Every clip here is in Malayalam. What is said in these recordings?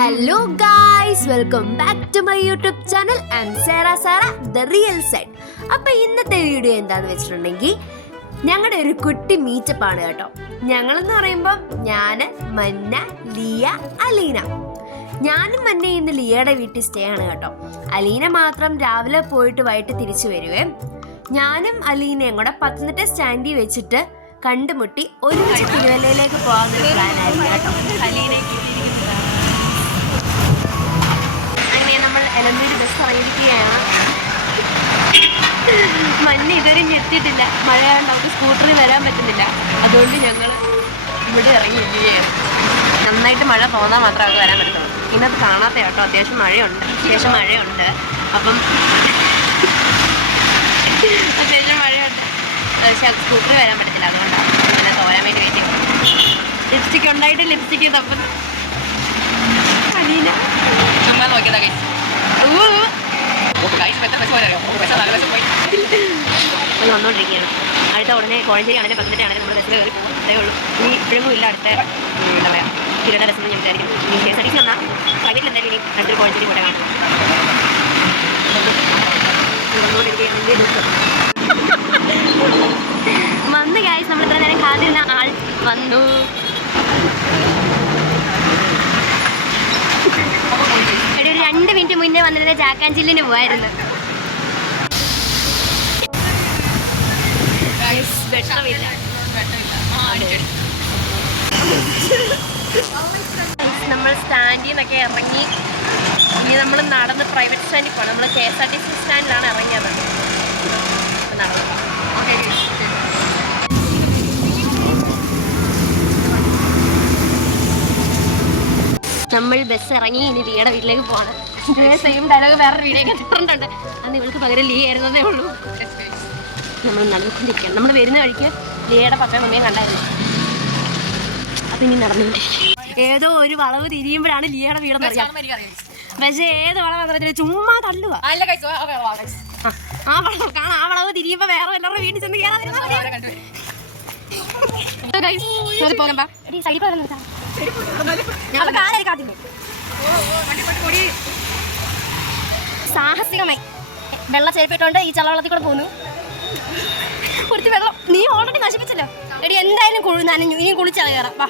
Hello guys, welcome back to my YouTube channel. I am Sara the real side. അപ്പോൾ ഇന്നത്തെ വീഡിയോ എന്താന്ന് വെച്ചിട്ടുണ്ടെങ്കിൽ ഞങ്ങളുടെ ഒരു കുട്ടി മീറ്റപ്പാണ് കേട്ടോ. ഞങ്ങളെന്ന് പറയുമ്പോൾ ഞാൻ, മന്ന, ലിയ, അലീന. ഞാനും മന്ന ഇന്ന് ലിയയുടെ വീട്ടിൽ സ്റ്റേ ആണ് കേട്ടോ. അലീന മാത്രം രാവിലെ പോയിട്ട് വൈകിട്ട് തിരിച്ചു വരുവേ. ഞാനും അലീനയും കൂടെ പത്തനംതിട്ട സ്റ്റാൻഡിൽ വെച്ചിട്ട് കണ്ടുമുട്ടി ഒരുമിച്ച് തിരുവല്ലയിലേക്ക് പോകാൻ പ്ലാനായിരുന്നു കേട്ടോ. അങ്ങനെ നമ്മൾ എലന്തൂര് ബസ് ഇറങ്ങിയിരിക്കുകയാണ്. മഞ്ഞ് ഇതുവരെ എത്തിയിട്ടില്ല. മഴയാണ്, നമുക്ക് സ്കൂട്ടറിൽ വരാൻ പറ്റുന്നില്ല. അതുകൊണ്ട് ഞങ്ങൾ ഇവിടെ ഇറങ്ങിയിരിക്കുകയാണ്. നന്നായിട്ട് മഴ തോന്നാൻ മാത്രമേ അവർക്ക് വരാൻ പറ്റുള്ളൂ. ഇന്നത് കാണാത്ത കേട്ടോ, അത്യാവശ്യം മഴയുണ്ട്. അത്യാവശ്യം മഴയുണ്ട്. പക്ഷെ സ്കൂട്ടറിൽ വരാൻ പറ്റത്തില്ല. അതുകൊണ്ടാണ് അങ്ങനെ തോരാൻ വേണ്ടി വെയിറ്റ് ചെയ്യും. ലിപ്സ്റ്റിക് ഉണ്ടായിട്ട് ലിപ്സ്റ്റിക്ക് തപ്പുന്നു. വന്നോണ്ടിരിക്കുകയാണ്. അടുത്ത ഉടനെ കോഴഞ്ചേരി ആണെങ്കിലും പത്തനംതിട്ട ആണെങ്കിലും നമ്മൾ ബസ്സിൽ കയറി പോകുന്നതേ ഉള്ളൂ. ഇനി ഇപ്പോഴൊന്നും ഇല്ല. അടുത്ത എന്താ പറയുക, തിരുവനന്തപുരം ബസ്സിൽ ഞാൻ വിചാരിക്കും. ഇനി K S R T C വന്നാൽ പ്രൈവറ്റിൽ എന്തായാലും ഇനി അടുത്തൊരു കോഴഞ്ചേരി കൂടെ കാണും. വന്ന് ഗായ്സ്, നമ്മൾ ഇത്ര നേരം കാത്തിരുന്ന ആൾ വന്നു. ഒരു 2 മിനിറ്റ് മുന്നേ വന്നിരുന്ന ചാക്കാഞ്ചില്ലിന് പോവായിരുന്നു. നമ്മൾ സ്റ്റാൻഡിൽ നിന്നൊക്കെ ഇറങ്ങി. ഇനി നമ്മൾ നടന്ന് പ്രൈവറ്റ് സ്റ്റാൻഡിൽ പോകണം. നമ്മൾ K S R T C സ്റ്റാൻഡിലാണ് ഇറങ്ങിയത്. നമ്മൾ ബസ് ഇറങ്ങി. ഇനി ലിയയുടെ വീട്ടിലേക്ക് പോകണം. സെയിം ഡയലോഗ് വേറൊരു വീഡിയോ പറഞ്ഞിട്ടുണ്ട്. അന്ന് ഇവൾക്ക് പകരം ലിയ ആയിരുന്നതേ ഉള്ളൂ. നമ്മൾ നടന്നുകൊണ്ടിരിക്കുകയാണ്. നമ്മൾ വരുന്ന വഴിക്ക് ലിയയുടെ പപ്പയും മമ്മിയും കണ്ടായിരുന്നു. അപ്പം ഇനി നടന്നുകൊണ്ടിരിക്കും. ഏതോ ഒരു വളവ് തിരിയുമ്പോഴാണ് ലിയയുടെ വീടെന്ന് അറിയാം. പക്ഷേ ഏത് വളവ് ചുമ്മാ തള്ളുക. ആ വളവ് കാണാം. ആ വളവ് തിരിയുമ്പോൾ വേറെ എല്ലാവരുടെ വീട്ടിൽ ചെന്ന് സാഹസികമായി വെള്ള ചെരുപ്പിട്ടോണ്ട് ഈ ചളവെള്ളത്തിൽ കൂടെ പോന്നു. കുറിച്ച് വെള്ളം നീ ഓൾറെഡി നശിപ്പിച്ചല്ലോ. എടി എന്തായാലും നനഞ്ഞു. ഇനിയും കുളിച്ചാൽ കയറാം. വാ.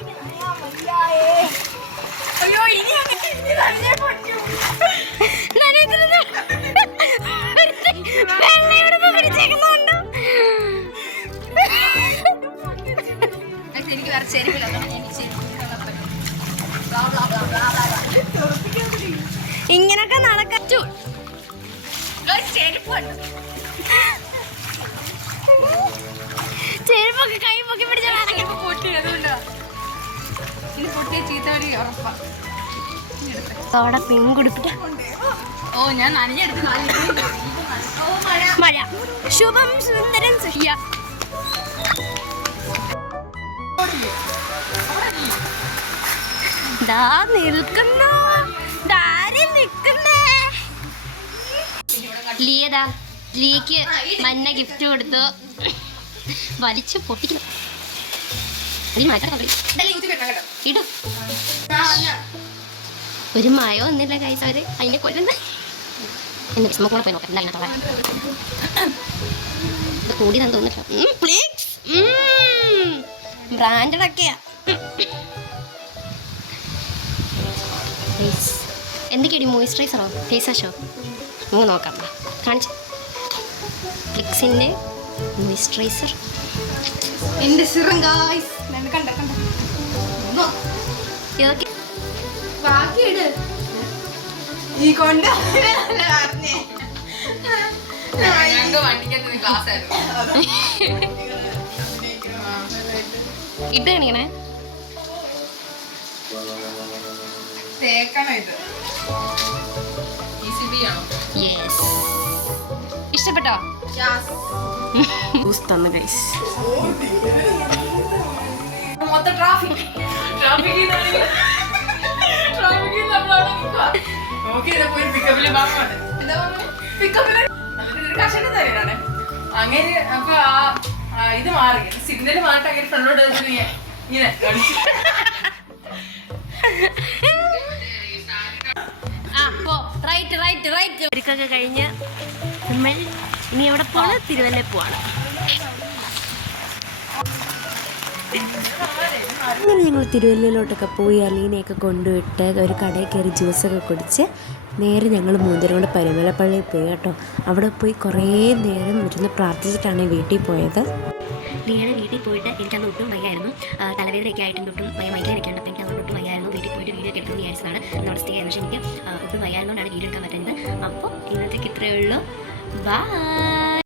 എനിക്ക് വേറെ ചെരുപ്പില്ല. ഇങ്ങനൊക്കെ നടക്കൂ. ചെരുപ്പൊക്കെ കൈ പൊക്കി പിടിച്ചാൽ പിൻകുടിപ്പിട്ട. ഓ, ഞാൻ നനഞ്ഞെടുത്ത് മഴ. ശുഭം സുന്ദരം സഹ്യ. ലിയക്ക് മന്ന ഗിഫ്റ്റ് കൊടുത്തു. വലിച്ചു പൊട്ടിക്കണം. ഇടും. ഒരു മയോ ഒന്നില്ല കൈസ്. അവര് അതിന്റെ കൊല്ലുന്ന കൂടെ പോയി നോക്കാം. എന്താ കൂടി ഞാൻ തോന്നില്ല. ബ്രാൻഡഡ് ഒക്കെയാ. എന്തൊക്കെയാടി? മോയിസ്ചറൈസറോ ഫേസ് വാഷോ? നമുക്ക് നോക്കാം. കാണിച്ചു. ഫ്ലിക്സിൻ്റെ മോയിസ്ചറൈസർ. എൻ്റെ സിറം ഗായ്സ്. ഇതൊക്കെ ബാക്കിയിട്. ഈ കൊണ്ട് ഇട്ട് കാണിക്കണേ. ഇഷ്ടപ്പെട്ടോ? തന്ന ഗൈസ്. അങ്ങനെ അപ്പൊ ഇത് മാറി സിഗ്നല് മാറിട്ട് അങ്ങനെ ഫ്രണ്ടോട്ട് ഇങ്ങനെ ഒരുക്കൊക്കെ കഴിഞ്ഞ് നമ്മൾ ഇനി എവിടെ പോവാണ്? തിരുവല്ല പോവാണ്. അങ്ങനെ ഞങ്ങൾ തിരുവല്ലയിലോട്ടൊക്കെ പോയി അലീനയൊക്കെ കൊണ്ടുവിട്ട് ഒരു കടയിൽ കയറി ജ്യൂസൊക്കെ കുടിച്ച് നേരെ ഞങ്ങൾ മൂന്നേരോട് പരുമലപ്പള്ളിയിൽ പോയി കേട്ടോ. അവിടെ പോയി കുറേ നേരം ഇരുന്ന് പ്രാർത്ഥിച്ചിട്ടാണ് വീട്ടിൽ പോയത്. ലീനയുടെ വീട്ടിൽ പോയിട്ട് എനിക്കന്ന് ഒട്ടും വയ്യായിരുന്നു, തലവേദനയൊക്കെ ആയിട്ട് ഒട്ടും മൈഗ്രൈനൊക്കെ ഉണ്ട്. അപ്പോൾ എനിക്ക് അതൊട്ടും വയ്യായിരുന്നു. വീട്ടിൽ പോയിട്ട് വീഡിയോ ഒക്കെ എടുക്കുന്നത് വിചാരിച്ചതാണ് നമ്മുടെ സ്റ്റേ ആയിരുന്നു. പക്ഷേ എനിക്ക് ഒട്ടും വയ്യായിരുന്നുകൊണ്ടാണ് വീഡിയോ എടുക്കാൻ പറ്റുന്നത്. അപ്പോൾ ഇന്നത്തേക്ക് ഇത്രയേ ഉള്ളൂ. ബൈ.